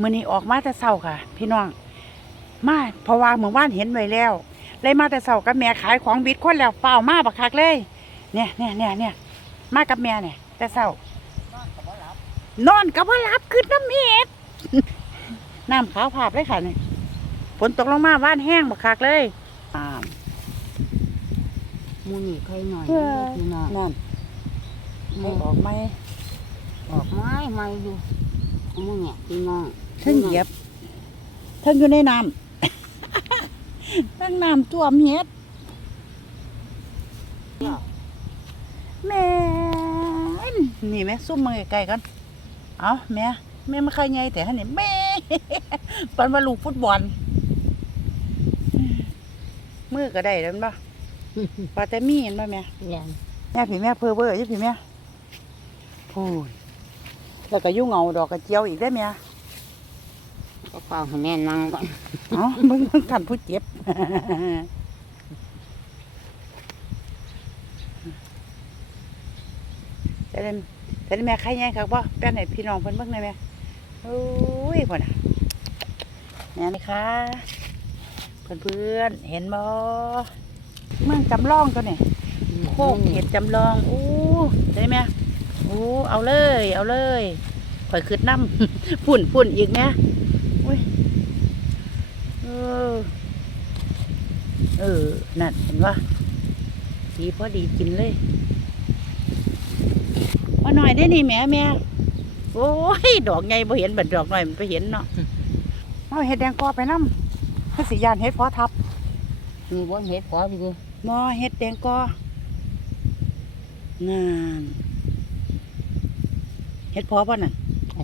มื้อนี้ออกมาแต่เช้าค่ะ พี่น้อง มาเพราะว่าเมื่อวานเห็นไว้แล้ว เลยมาแต่เช้ากับแม่ขายของบิดคนแล้วเฝ้าวมาบักคักเลย เนี่ยเนี่ยเนี่ยเนี่ยมากับแม่เนี่ย แต่เช้านอนกับว่ารับขึ้นน้ำเห็ดน้ำขาวผาบเลยค่ะนี่ฝนตกลงมาว่านแห้งบักคักเลยอ่ามูนี่ใครหน่อยเออพี่น้องนั่นให้ออกไหมออกไม้ไม้อยู่มูเนี่ยพี่น้องเทั้งเหยียบเทั้งอยู่ในน้ำ ทั้งน้ำท่วมเห็ดแม่นนี่แม่ซุ่มมาไกลๆกันเอาแม่แม่มาใครไงแต่ฮะเนี่ยแม่ปันมาลูกฟุตบอลมือก็ได้แล้วมั้ปาแต่มีเห็นป่ะแม่เรียนแม่ผีแม่เพอเบอร์อยี่ผีแม่พูดแล้วก็ยุ่งเงาดอกกระเจียวอีกได้ไหม ก็เฝ้าให้แม่นั่งก่อนอ้ามึงมึงกันผู้เจ็บจะเล่นจะเล่นแม่ใครไงครับว่าแป้นไหนพี่น้องเพิ่นเบิ่งได้ไหมโอ้ยพ่อน่ะแม่นี่ค่ะเพื่อนเพื่อนเห็นบ่เมืองจำลองตัวนี่โคกเห็ดจำลองอู้ได้ไหมอู้เอาเลย เอาเลยข่อยคืดน้ำฝุ่นฝุ่นอีกนะ อุ้ยเออ เออ นั่นเห็นว่าดีพอดีกินเลยมาหน่อยได้นี่แม่แม่โอ้ย ดอกไงบ่เห็นบัดดอกหน่อยมันไปเห็นเนาะเอาเห็ดแดงกอไปน้ำให้สียานเห็ดพอทับมีบนเห็ดพออยู่มอเห็ดแดงกองานเฮ็ดพอป่ะน่ะ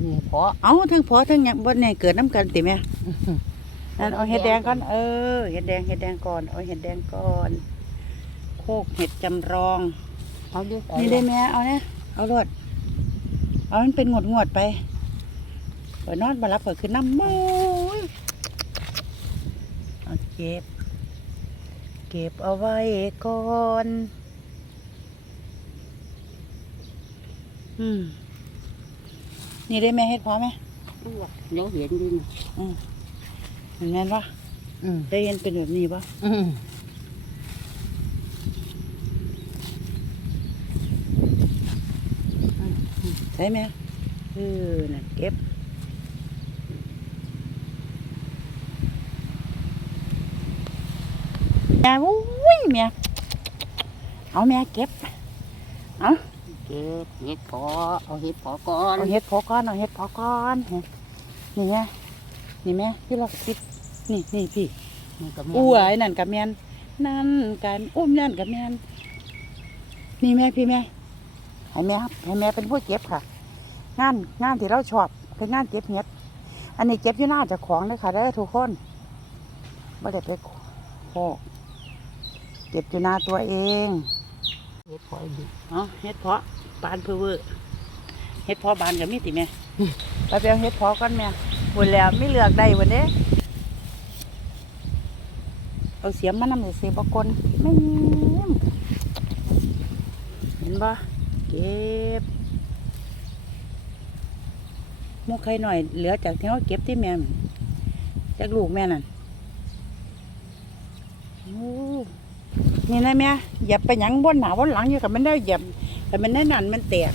อันนี้พอเอาทั้งพอทั้งหยังบ่แน่เกิดน้ำกันติแม่นั่นเอาเห็ดแดงก่อนเออเห็ดแดงเห็ดแดงก่อนเอาเห็ดแดงก่อนโคกเห็ดจำลอง เอาดินี่ได้แม่เอาเนี่ยเอารวดเอามันเป็นงวดงวดๆไปเปิดนอนมารับเปิดขึ้นน้ำมูยเอาเก็บ เก็บเอาไว้ก่อน อืม นี่ได้แม่เฮ็ดพอไหมเดี๋ยวเห็นดิเห็นแม่นปะอืมได้เห็นเป็นแบบนี้ปะอืมใช่ไหมเออนั่นเก็บแม่อุ้ยแม่เอาแม่เก็บ เก็บเห็ดพอเอาเห็ดพอก่อนเอาเห็ดพอก่อนเอาเห็ดพอก่อนนี่ไงนี่แม่พี่เราคิดนี่นี่พี่นี่ก็แม่อู้ไอ้นั่นกับแมนนั่นกันอุ้มนั่นกับแมนนี่แม่พี่แม่ให้แม่ครับให้แม่เป็นผู้เก็บค่ะ งานงานที่เราชอบเป็นงานเก็บเห็ดอันนี้เก็บอยู่หน้าเจากของเลยค่ะได้อทุกคนไม่ได้ไปโคกเก็บอยู่หน้าตัวเองเห็ ดพอดิอ๋อเห็ดเพาะบานเพอเวอร์เห็ดเพาะบานกับมีติแม่ไปไปเอาเห็ดเพาะกันแม่หมดแล้วไม่เลือกได้วันนี้เอาเสียมมานำเลยเสียบกลไม่เงี้ยมเห็นปะเก็บหมูไข่หน่อยเหลือจากที่เขาเก็บที่แม่นจากลูกแม่นั่นโอ้ นี่นะแม่อย่าไปหยังบนหนาบนหลังอยู่กับมันได้เหยียบแต่มันได้นั่นมันแตก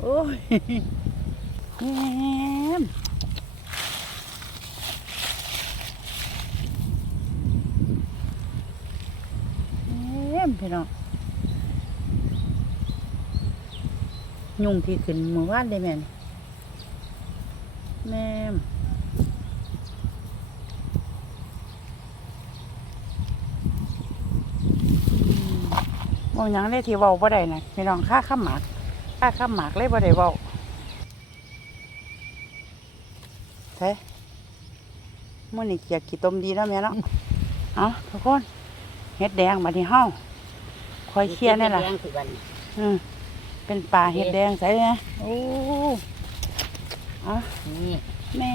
โอ้ยแหมแหมพี่น้องยุงที่ขึ้นเมื่อวานได้แม่นแม่ม ว่าหยังได้ที่เว้าบ่ได้นะพี่น้องค่าข้ามหมากค่าข้ามหมากเลยบ่ได้เว้าเฮ้มื่อนี้เกียกกี่ต้มดีแล้วแม่เนาะเอาทุกคนเฮ็ดแดงมาที่เฮาคอยเคลียร์นี่ล่ะแดงคือกันอืมเป็นป่าเห็ดแดงใส่เลยนะโอ้อะนี่แม่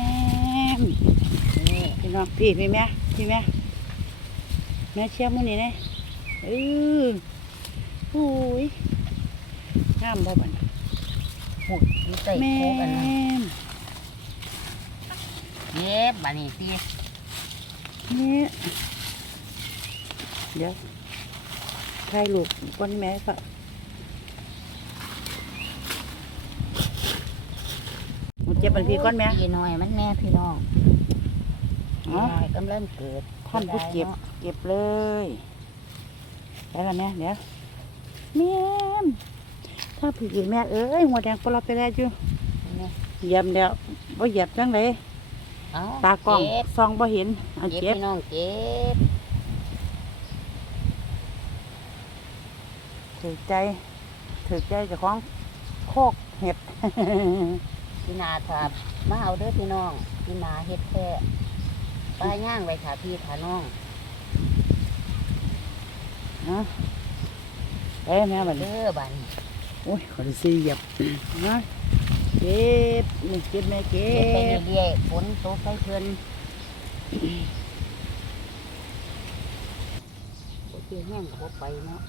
มนี่พี่น้องพี่พี่แม่พี่แม่แม่เชี่ยมื้อนี้เด้เออ อุ้ยงามบ่บัดน่ะโอ้ผูกอยู่ใต้แม่โคกอันนั้นนเย็บบัดนี้ตีนี่เดี๋ยวถ่ายรูปก้นแม่ฝะเจ็บมันพี่ก้อนแม่ พี่น้อยมันแน่พี่น้องอ๋อน้อยกำลังเกิดท่านผู้เก็บ เก็บเลย แล้วล่ะแม่เดี๋ยว แม่มถ้าผีแม่เอ้ยหัวแดงปลาไปแล้วอยู่เนี่ยเหยียบเดี๋ยวบ่เหยียบจังเลยเอ้ตากล้องเก็บซองบ่เห็นอันเก็บเจ็บพี่น้องเก็บถือใจถือใจเจ้าของโคกเห็ด พี่นาถามาเอาเด้อพี่น้องพี่นาเฮ็ดแค่ป้าย่างไว้ถาพี่ถาน้องนะ เอ้ยแม่บัดนี้เด้อบัดนี้โอ้ยขอได้ซีเหยียบนะเก็บนี่เก็บแม่เก็เก็บไปบเรื่อยๆฝนตกไปเพิ่นโอ้ยแห้งบ่ไปเนาะ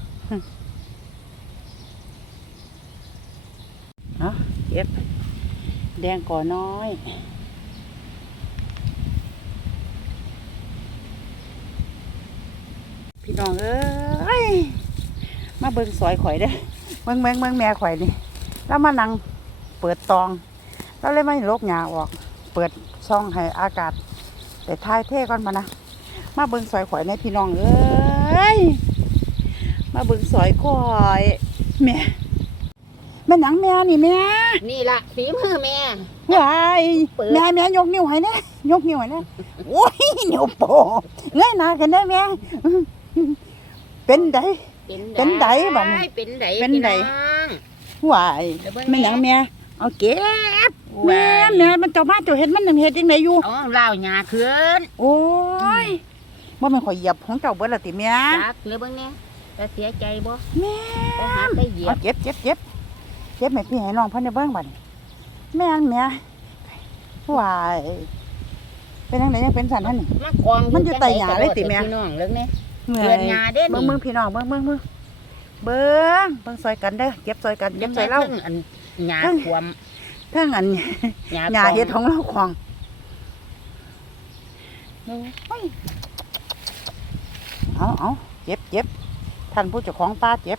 เนาะเก็บแดงก่อน้อยพี่น้องเอ้ย มาเบิ่งซอยข่อยเด้อเบิ่งเบิ่งเบิ่งแม่ข่อยนี่แล้วมานั่งเปิดตอง แล้วเลยไม่ลกหญ้าออก เปิดช่องให้อากาศ แต่ทายเท่ก่อนมานะมาเบิ่งซอยข่อยในพี่น้องเอ้ยมาเบิ่งซอยข่อยแม่แม่หนังแม่นี่แม่นี่ล่ะฝีมือแม่วายเปิดแม่แม่ยกนิ้วให้แน่ยกนิ้วให้แน่โอ้ยนิ้วโป้งเงยหน้ากันได้แม่เป็นได เป็นไดบัดนี้เป็นไดเป็นไดพี่น้องวายเดี๋ยวเบิ่งแม่หยังแม่เอาเก็บแม่ว้ายแม่มันเจ้ามาเจ้าเห็ดมันยังเห็ดยังไงอยู่เอาเล่าหญ้าขึ้นโอ้ยบ่แม่นข่อยเหยียบของเจ้าเบิดละติแม่จักเลยเบิ่งแน่จะเสียใจบ่แม่บ่หาไปเหยียเอาบเก็บเก็บเก็บเก็บแม่พี่ให้น้องเพิ่นได้เบิ่งบัดนี้แม่นแม่วายเป็นจังไดยังเป็นสั่นนั่นนี่มากองมันอยู่ใต้หญ้าเลยติแม่พี่น้องเลิกนี่ เหนื่เกิอยนหญ้าเด้เบิ่งเบิ่งพี่น้องเบิ่งเบิ่งเบิ่งเบิ่งเบิ่งซอยกันเด้อเก็บซอยกันเก็บซอยเล่า อันหญ้าเอิ่ง ขวมเทั้งอันหญ้าหญ้าขวมเฮ็ดของเราของเอาเอาเก็บเก็บท่านผู้เจ้าของป้าเก็บ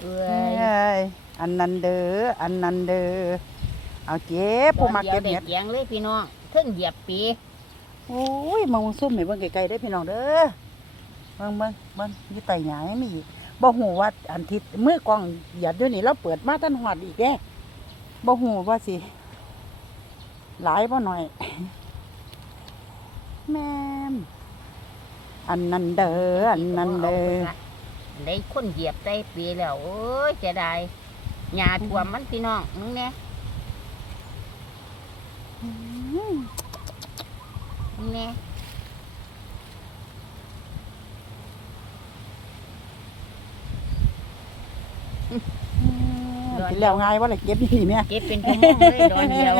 เอ้เอ้ยยอันนั้นเด้ออันนั้นเด้อเอาเก็บผู้มาเก็บเห็เห็ดดเกียงเลยพี่น้องเพิ่งเหยียบปี โอ้ยมองซุ่มให้เบิ่งไกลๆเด้พี่น้องเด้อเบิ่งเบิ่งเบิ่งยู่ใต้หญ้าไม่มีอีกบ่ฮู้ว่าอันทิศมือกล้องหยียบเดี๋ยนี้เราเปิดมาทันฮอดอีกแกบ่ฮู้ว่าสิ หลายบ่หน่อย แม่มอันนั้นเด้ออันนั้นเด้อได้คนเหยียบได้ปีแล้วโอ้ยจะได้หญ้าท่วมมันพี่น้องมึงแน่ มึงแน่กินแล้วง่ายว่าอะไรเก็บนี่แม่เก็บเป็นชั่วโมงเลยดอนเดียว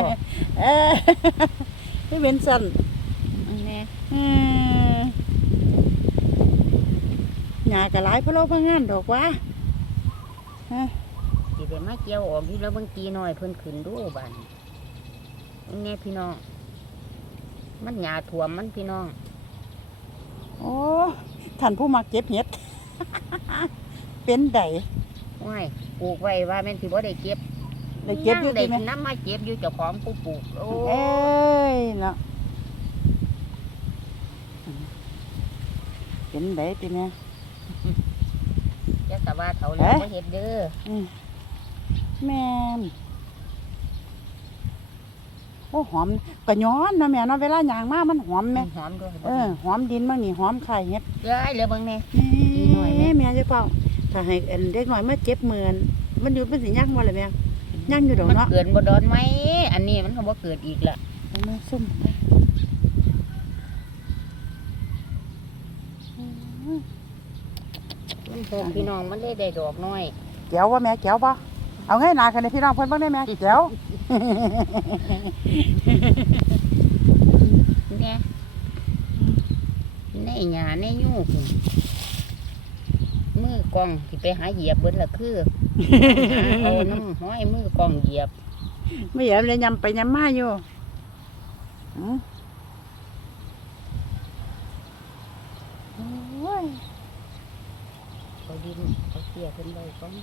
เออไม่เป็นสั่นมึงแน่อืมหญ้ากะหลายเพราะเราพงานดอกว่าสิได้มาเกี่ยวออกอยู่แล้วเบางกีน้อยเพิ่นขึ้นดูบ้านมึงแน่พี่น้อง มันหญ้าท่วมมันพี่น้อง โอ้ท่านผู้มาเก็บเห็ด เป็นไดว้ายปลูกไว้ว่าแม่นสิบ่ได้เก็บได้เก็บอยู่งได้ที่แม่น้ำมาเก็บอยู่เจ้าของผู้ปลูก โอ้เอ้ยเนาะเป็นไดที่แม่จะแต่ว่าเขาแล้วเอ๊ะ บ่เฮ็ดเด้อแม่น โอ้หอมก็ย้อนนะแม่เนาะเวลาย่างมามันหอมแม่หอมด้วยเออหอมดินบางนี่หอมไข่เฮ็ดเอ้ยเหลือเบิ่งแน่หน่อยแม่แม่แม่จะเปล่าถ้าให้อันเด็กน้อยมาเจ็บมือนมันอยู่เป็นสิย่างบ่เลยแม่ย่างอยู่ดอกมันเนาะเกิดบ่ดอนไหมอันนี้มันก็บ่เกิดอีกละเอามาซุ่มมันพกพี่น้องมันเลยได้ดอกน้อยแก้วว่าแม่แก้วบ่เอาไงหนากันในพี่น้องเพิ่นเบิ่งได้แม่แก้ว แน่ในหญ้าในยูพุ่นมือกกล้องที่ไปหาเหยียบเบิดละคือหาเอาน้ำห้อยมือกล้องเหยียบไม่อยากเลยยำไปยำมาอยู่อืมโอ้ยเอาดินเอาเสียขึ้นไปก่อน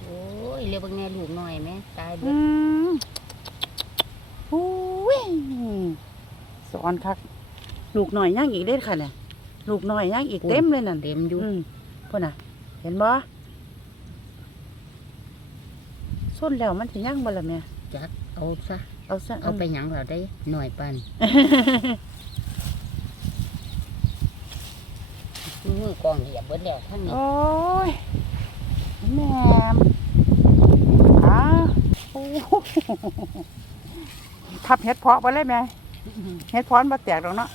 โอ้ยเรียกว่าไงลูกหน่อยไหมตายเบิอืดมโอ้ยสอนคักลูกหน่อยย่างอีกเด้อค่ะเนี่ยลูกหน่อยย่างอีกเต็มเลยนั่นเต็มอยู่อืมพ่นน่ะ เห็นบ่ส้นแล้วมันสิย่างบ่ล่ะแม่จักเอาซะเอาซะเอาไปหยังเราได้หน่อยปันมือกล้องเหยียบเบิดแล้วทั้งนี้โอ้ยแม่มอ้า โอ้ทับเห็ดเพาะไปเลยแม่เห็ดเพาะมันบ่แตกหรอกเนาะ